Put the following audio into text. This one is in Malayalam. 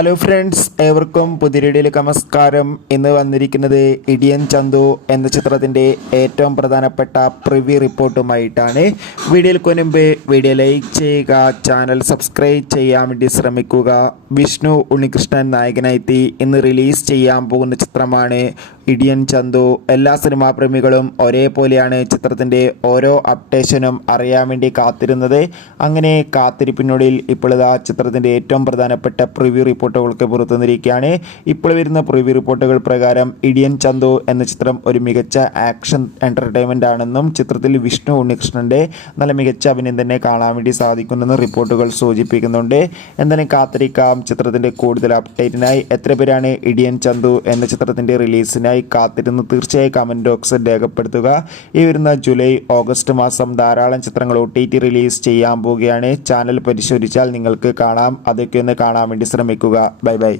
ഹലോ ഫ്രണ്ട്സ്, ഏവർക്കും പുതിയ വീഡിയോയിലേക്ക് നമസ്കാരം. ഇന്ന് വന്നിരിക്കുന്നത് ഇടിയൻ ചന്തു എന്ന ചിത്രത്തിൻ്റെ ഏറ്റവും പ്രധാനപ്പെട്ട പ്രിവ്യൂ റിപ്പോർട്ടുമായിട്ടാണ്. വീഡിയോയിൽ മുൻപ് വീഡിയോ ലൈക്ക് ചെയ്യുക, ചാനൽ സബ്സ്ക്രൈബ് ചെയ്യാൻ വേണ്ടി ശ്രമിക്കുക. വിഷ്ണു ഉണ്ണികൃഷ്ണൻ നായകനായി ഇന്ന് റിലീസ് ചെയ്യാൻ പോകുന്ന ചിത്രമാണ് ഇടിയൻ ചന്തു. എല്ലാ സിനിമാ പ്രേമികളും ഒരേപോലെയാണ് ചിത്രത്തിൻ്റെ ഓരോ അപ്ഡേഷനും അറിയാൻ വേണ്ടി കാത്തിരുന്നത്. അങ്ങനെ കാത്തിരിപ്പിനൊടുവിൽ ഇപ്പോൾ ഇതാ ചിത്രത്തിൻ്റെ ഏറ്റവും പ്രധാനപ്പെട്ട പ്രിവ്യൂ റിപ്പോർട്ടുകൾക്ക് പുറത്തുവന്നിരിക്കുകയാണ്. ഇപ്പോൾ വരുന്ന പ്രിവ്യൂ റിപ്പോർട്ടുകൾ പ്രകാരം ഇടിയൻ ചന്തു എന്ന ചിത്രം ഒരു മികച്ച ആക്ഷൻ എൻ്റർടൈൻമെൻ്റ് ആണെന്നും ചിത്രത്തിൽ വിഷ്ണു ഉണ്ണികൃഷ്ണൻ്റെ നല്ല മികച്ച അഭിനയം തന്നെ കാണാൻ വേണ്ടി സാധിക്കുമെന്ന് റിപ്പോർട്ടുകൾ സൂചിപ്പിക്കുന്നുണ്ട്. എന്തായാലും കാത്തിരിക്കാം ചിത്രത്തിൻ്റെ കൂടുതൽ അപ്ഡേറ്റിനായി. എത്ര പേരാണ് ഇടിയൻ ചന്തു എന്ന ചിത്രത്തിൻ്റെ റിലീസിനായി കാത്തിരുന്ന് തീർച്ചയായും കമൻറ്റ് ബോക്സിൽ രേഖപ്പെടുത്തുക. ഈ വരുന്ന ജൂലൈ ഓഗസ്റ്റ് മാസം ധാരാളം ചിത്രങ്ങൾ OTT റിലീസ് ചെയ്യാൻ പോവുകയാണ്. ചാനൽ പരിശോധിച്ചാൽ നിങ്ങൾക്ക് കാണാം. അതൊക്കെ ഒന്ന് കാണാൻ വേണ്ടി ശ്രമിക്കുക. Bye bye.